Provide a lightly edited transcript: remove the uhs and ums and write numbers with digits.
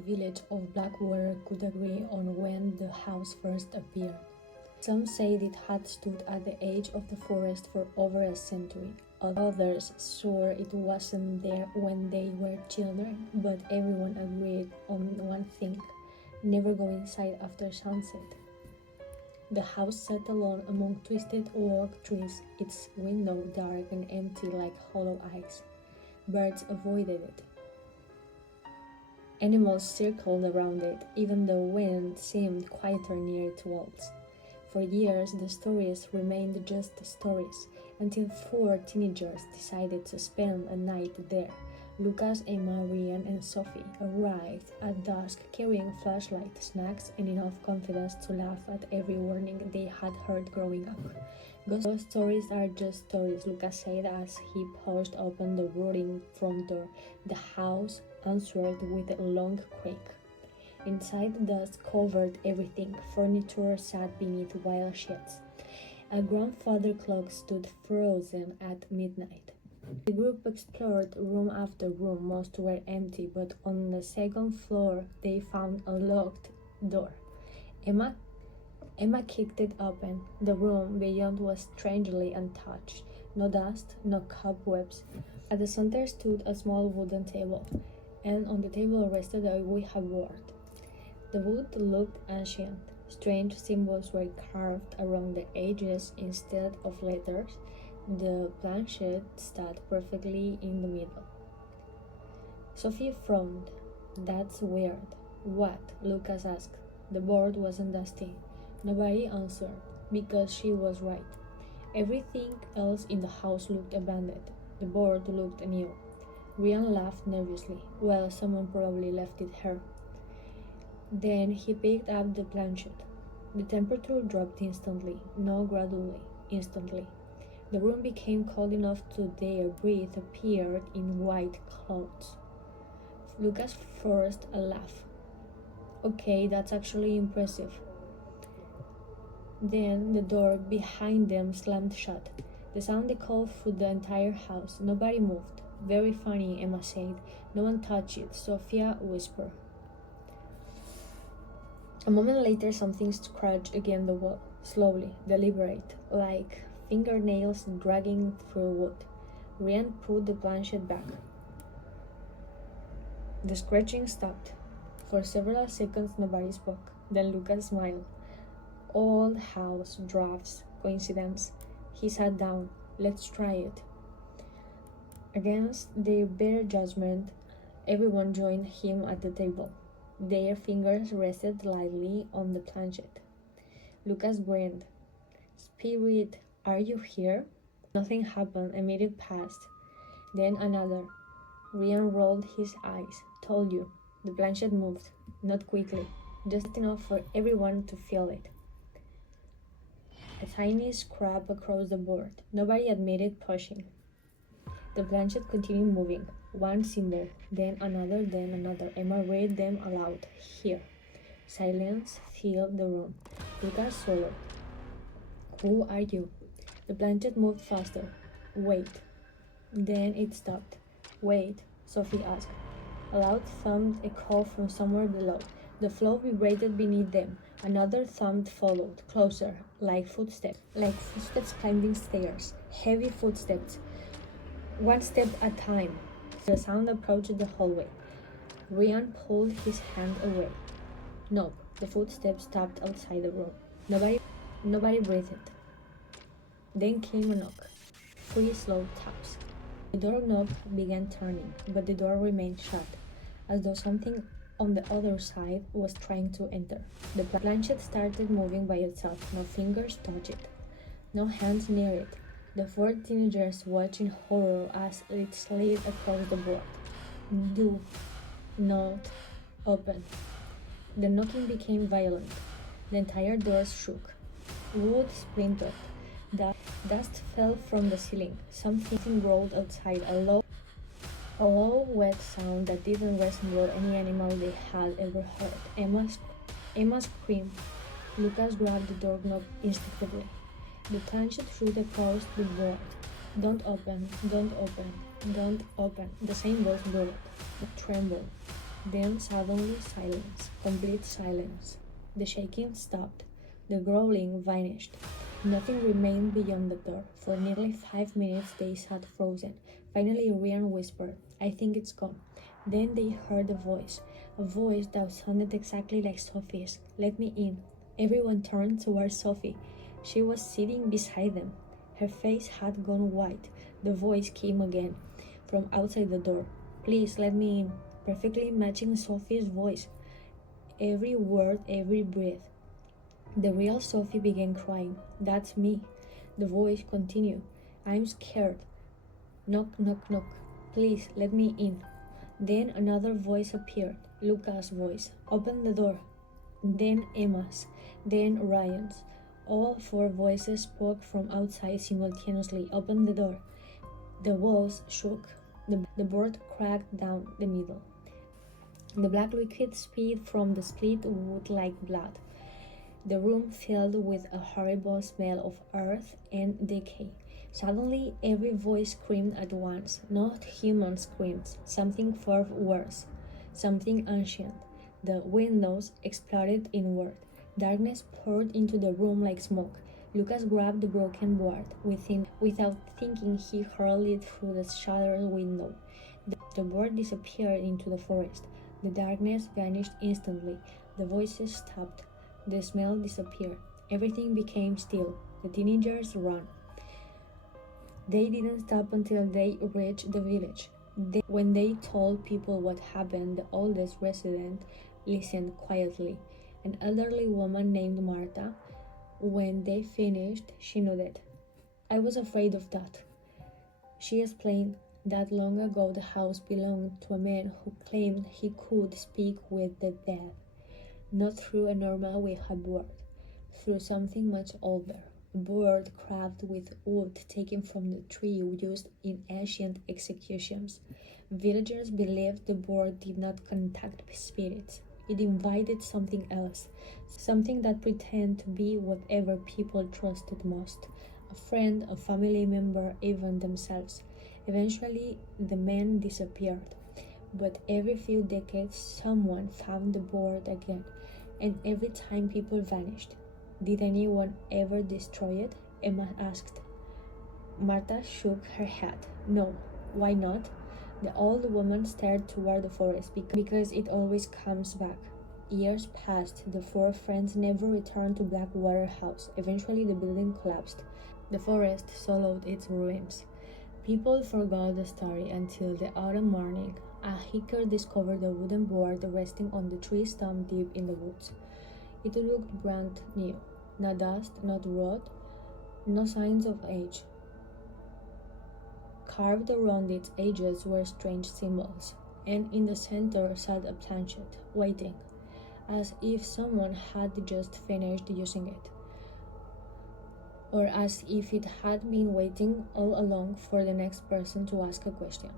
the village of Blackwater could agree on when the house first appeared. Some said it had stood at the edge of the forest for over a century. Others swore it wasn't there when they were children, but everyone agreed on one thing: never go inside after sunset. The house sat alone among twisted oak trees, its window dark and empty like hollow eyes. Birds avoided it. Animals circled around it, even the wind seemed quieter near its walls. For years, the stories remained just stories, until four teenagers decided to spend a night there. Lucas, Emma, Ryan, and Sophie arrived at dusk carrying flashlights, snacks, and enough confidence to laugh at every warning they had heard growing up. Ghost stories are just stories, Lucas said as he pushed open the rotting front door. The house answered with a long quake. Inside, the dust covered everything. Furniture sat beneath wild sheets. A grandfather clock stood frozen at midnight. The group explored room after room. Most were empty, but on the second floor they found a locked door. Emma kicked it open. The room beyond was strangely untouched. No dust, no cobwebs. At the center stood a small wooden table, and on the table rested a Ouija board. The wood looked ancient. Strange symbols were carved around the edges instead of letters. The planchette sat perfectly in the middle. Sophie frowned. "That's weird." "What?" Lucas asked. The board wasn't dusty. Nobody answered, because she was right. Everything else in the house looked abandoned. The board looked new. Ryan laughed nervously. "Well, someone probably left it here." Then he picked up the planchette. The temperature dropped instantly, not gradually, instantly. The room became cold enough to their breath appeared in white clouds. Lucas forced a laugh. "Okay, that's actually impressive." Then the door behind them slammed shut. The sound echoed through the entire house. Nobody moved. "Very funny," Emma said. "No one touched it," Sophia whispered. A moment later, something scratched against the wall, slowly, deliberate, like fingernails dragging through wood. Ryan put the planchette back. The scratching stopped. For several seconds, nobody spoke. Then Lucas smiled. "Old house, drafts, coincidence." He sat down. "Let's try it." Against their better judgment, everyone joined him at the table. Their fingers rested lightly on the planchette. Lucas grinned. "Spirit, are you here?" Nothing happened. A minute passed. Then another. Ryan rolled his eyes. "Told you." The planchette moved. Not quickly. Just enough for everyone to feel it. A tiny scrap across the board. Nobody admitted pushing. The planchette continued moving. One symbol, then another, then another. Emma read them aloud. "Here." Silence filled the room. Lucas swallowed. "Who are you?" The planchette moved faster. "Wait." Then it stopped. "Wait," Sophie asked. A loud thump echoed from somewhere below. The floor vibrated beneath them. Another thump followed, closer, like footsteps climbing stairs. Heavy footsteps. One step at a time. The sound approached the hallway. Ryan pulled his hand away. No, the footsteps stopped outside the room. Nobody breathed. Then came a knock. 3 slow taps. The doorknob began turning, but the door remained shut, as though something on the other side was trying to enter. The planchette started moving by itself. No fingers touched it. No hands near it. The 4 teenagers watched in horror as it slid across the board. "Do not open." The knocking became violent. The entire door shook. Wood splintered. Dust fell from the ceiling. Something rolled outside, a low, wet sound that didn't resemble any animal they had ever heard. Emma screamed. Lucas grabbed the doorknob instinctively. The planchette shoot across the board. "Don't open, don't open, don't open." The symbols broke, trembled. Then suddenly silence, complete silence. The shaking stopped. The growling vanished. Nothing remained beyond the door. For nearly 5 minutes they sat frozen. Finally Ryan whispered, "I think it's gone." Then they heard a voice that sounded exactly like Sophie's. "Let me in." Everyone turned towards Sophie. She was sitting beside them. Her face had gone white. The voice came again from outside the door. "Please let me in." Perfectly matching Sophie's voice. Every word, every breath. The real Sophie began crying. "That's me." The voice continued. "I'm scared. Knock, knock, knock. Please let me in." Then another voice appeared. Luca's voice. "Open the door." Then Emma's. Then Ryan's. All four voices spoke from outside simultaneously. "Open the door." The walls shook. The board cracked down the middle. The black liquid spilled from the split wood like blood. The room filled with a horrible smell of earth and decay. Suddenly, every voice screamed at once, not human screams, something far worse, something ancient. The windows exploded inward. Darkness poured into the room like smoke. Lucas grabbed the broken board. Without thinking, he hurled it through the shattered window. The board disappeared into the forest. The darkness vanished instantly. The voices stopped. The smell disappeared. Everything became still. The teenagers ran. They didn't stop until they reached the village. When they told people what happened, the oldest resident listened quietly. An elderly woman named Marta. When they finished, she nodded. "I was afraid of that." She explained that long ago the house belonged to a man who claimed he could speak with the dead, not through a normal Ouija board, through something much older, a board carved with wood taken from the tree used in ancient executions. Villagers believed the board did not contact spirits. It invited something else, something that pretended to be whatever people trusted most, a friend, a family member, even themselves. Eventually, the man disappeared, but every few decades someone found the board again, and every time people vanished. "Did anyone ever destroy it?" Emma asked. Marta shook her head. "No." "Why not?" The old woman stared toward the forest. "Because it always comes back." Years passed. The four friends never returned to Blackwater House. Eventually the building collapsed. The forest swallowed its ruins. People forgot the story until the autumn morning. A hiker discovered a wooden board resting on the tree stump deep in the woods. It looked brand new. No dust, not rot, no signs of age. Carved around its edges were strange symbols, and in the center sat a planchette, waiting, as if someone had just finished using it, or as if it had been waiting all along for the next person to ask a question.